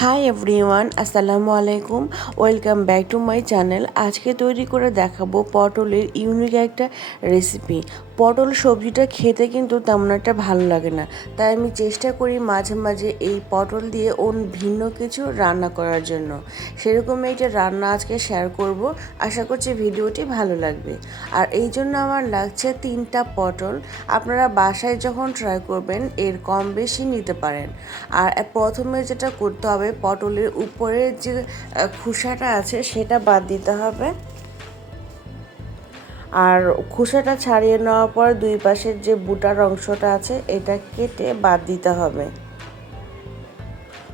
High everyone আসসালামু আলাইকুম। Welcome back to my channel আজকে তৈরি করে দেখাবো পটলের ইউনিক একটা রেসিপি পটল সবজিটা খেতে কিন্তু তেমন একটা ভালো লাগে না। তাই আমি চেষ্টা করি মাঝে মাঝে এই পটল দিয়ে অন্য ভিন্ন কিছু রান্না করার জন্য। সেরকম একটা রান্না আজকে শেয়ার করব। আশা করছি ভিডিওটি ভালো লাগবে। আর এই জন্য আমার লাগছে তিনটা পটল। আপনারা বাসায় যখন ট্রাই করবেন, এর কম বেশি নিতে পারেন। আর প্রথমে যেটা করতে হবে, পটলের উপরের যে খোসাটা আছে, সেটা বাদ দিতে হবে। আর খোসাটা ছাড়িয়ে নেওয়ার পর দুই পাশের যে বুটার অংশটা আছে, এটা কেটে বাদ দিতে হবে।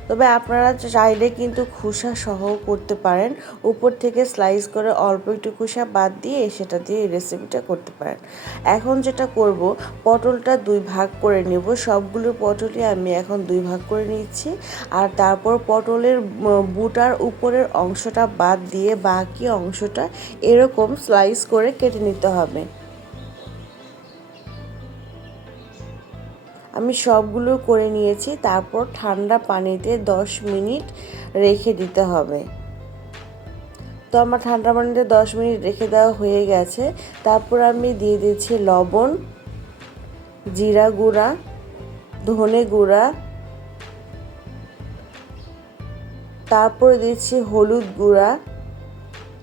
তবে আপনারা চাইলে কিন্তু খুসা সহ করতে পারেন। উপর থেকে স্লাইস করে অল্প একটু খোসা বাদ দিয়ে সেটা দিয়ে এই রেসিপিটা করতে পারেন। এখন যেটা করব, পটলটা দুই ভাগ করে নেব। সবগুলো পটলই আমি এখন দুই ভাগ করে নিচ্ছি। আর তারপর পটলের বুটার উপরের অংশটা বাদ দিয়ে বাকি অংশটা এরকম স্লাইস করে কেটে নিতে হবে। আমি সবগুলো করে নিয়েছি, তারপর ঠান্ডা পানিতে দশ মিনিট রেখে দিতে হবে। তো আমার ঠান্ডা পানিতে দশ মিনিট রেখে দেওয়া হয়ে গেছে। তারপর আমি দিয়ে দিচ্ছি লবণ, জিরা গুঁড়া, ধনে গুঁড়া, তারপর দিচ্ছি হলুদ গুঁড়া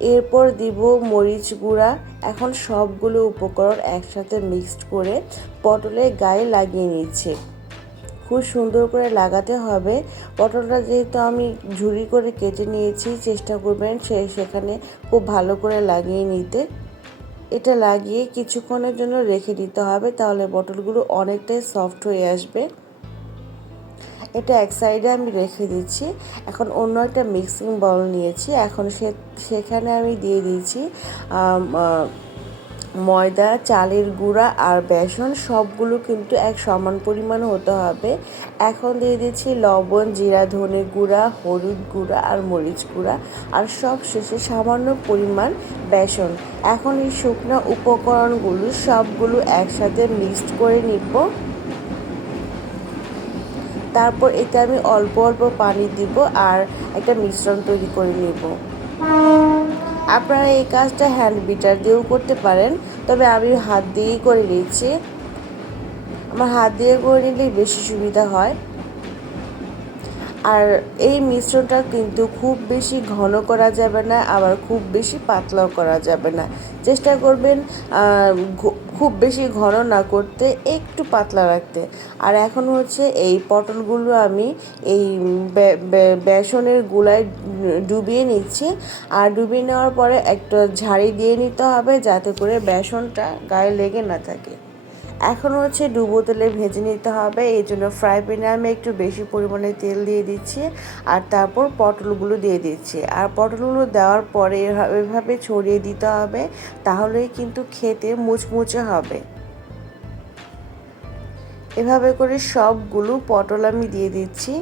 এরপর দিব মরিচ গুঁড়া। এখন সবগুলো উপকরণ একসাথে মিক্সড করে পটলের গায়ে লাগিয়ে নিচ্ছে। খুব সুন্দর করে লাগাতে হবে। পটলটা যেহেতু আমি ঝুড়ি করে কেটে নিয়েছি, চেষ্টা করবেন সে সেখানে খুব ভালো করে লাগিয়ে নিতে। এটা লাগিয়ে কিছুক্ষণের জন্য রেখে দিতে হবে, তাহলে পটলগুলো অনেকটাই সফট হয়ে আসবে। এটা এক সাইডে আমি রেখে দিচ্ছি। এখন অন্য একটা মিক্সিং বল নিয়েছি। এখন সে সেখানে আমি দিয়ে দিয়েছি ময়দা, চালের গুঁড়া আর বেসন। সবগুলো কিন্তু এক সমান পরিমাণ হতে হবে। এখন দিয়ে দিচ্ছি লবণ, জিরা, ধনে গুঁড়া, হলুদ গুঁড়া আর মরিচ গুঁড়া। আর সব শেষে সামান্য পরিমাণ বেসন। এখন এই শুকনো উপকরণগুলো সবগুলো একসাথে মিক্সড করে নিব। তারপর এতে আমি অল্প অল্প পানি দিব আর একটা মিশ্রণ তৈরি করে নেব। আপনারা এই কাজটা হ্যান্ড বিটার দিয়েও করতে পারেন, তবে আমি হাত দিয়েই করে নিচ্ছি। আমার হাত দিয়ে করে নিলেই বেশি সুবিধা হয়। আর এই মিশ্রণটা কিন্তু খুব বেশি ঘন করা যাবে না, আবার খুব বেশি পাতলাও করা যাবে না। চেষ্টা করবেন খুব বেশি ঘন না করতে, একটু পাতলা রাখতে। আর এখন হচ্ছে এই পটলগুলো আমি এই বেসনের গুলায় ডুবিয়ে নিচ্ছি। আর ডুবিয়ে নেওয়ার পরে একটা ঝাড়ি দিয়ে নিতে হবে যাতে করে বেসনটা গায়ে লেগে না থাকে। এখন হচ্ছে ডুবো তেলে ভেজে নিতে হবে, এই জন্য ফ্রাই প্যানে আমি একটু বেশি পরিমাণে তেল দিয়ে দিচ্ছি আর তারপর পটলগুলো দিয়ে দিচ্ছি। আর পটলগুলো দেওয়ার পরে এভাবে ছড়িয়ে দিতে হবে, তাহলেই কিন্তু খেতে মুচমুচে হবে। এভাবে করে সবগুলো পটল আমি দিয়ে দিচ্ছি।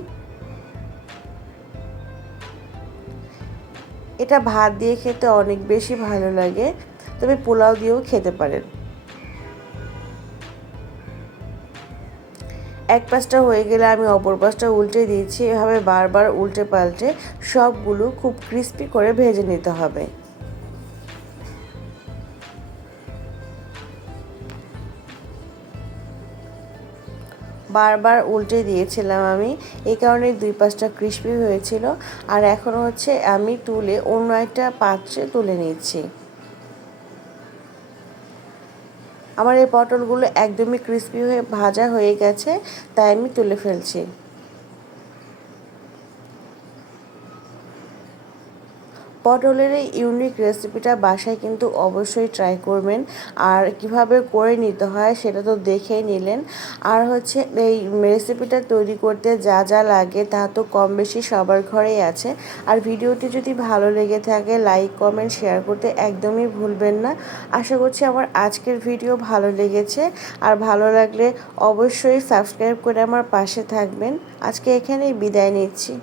এটা ভাত দিয়ে খেতে অনেক বেশি ভালো লাগে, তবে পোলাও দিয়েও খেতে পারেন। এক পাশটা হয়ে গেলে আমি অপর পাশটা উল্টে দিয়েছি। এভাবে বারবার উল্টে পাল্টে সবগুলো খুব ক্রিস্পি করে ভেজে নিতে হবে। বারবার উল্টে দিয়েছিলাম আমি। এই কারণে দুই পাঁচটা ক্রিস্পি হয়েছিল। আর এখন হচ্ছে আমি তুলে অন্য একটা পাত্রে তুলে নিচ্ছি। আমার এই পটলগুলো একদমই ক্রিস্পি হয়ে ভাজা হয়ে গেছে তাই আমি তুলে ফেলছি। পটলের এই ইউনিক রেসিপিটা বাসায় কিন্তু অবশ্যই ট্রাই করবেন। আর কীভাবে করে নিতে হয় সেটা তো দেখেই নিলেন। আর হচ্ছে এই রেসিপিটা তৈরি করতে যা যা লাগে তা তো কম বেশি সবার ঘরেই আছে। আর ভিডিওটি যদি ভালো লেগে থাকে লাইক কমেন্ট শেয়ার করতে একদমই ভুলবেন না। আশা করছি আমার আজকের ভিডিও ভালো লেগেছে। আর ভালো লাগলে অবশ্যই সাবস্ক্রাইব করে আমার পাশে থাকবেন। আজকে এখানেই বিদায় নিচ্ছি।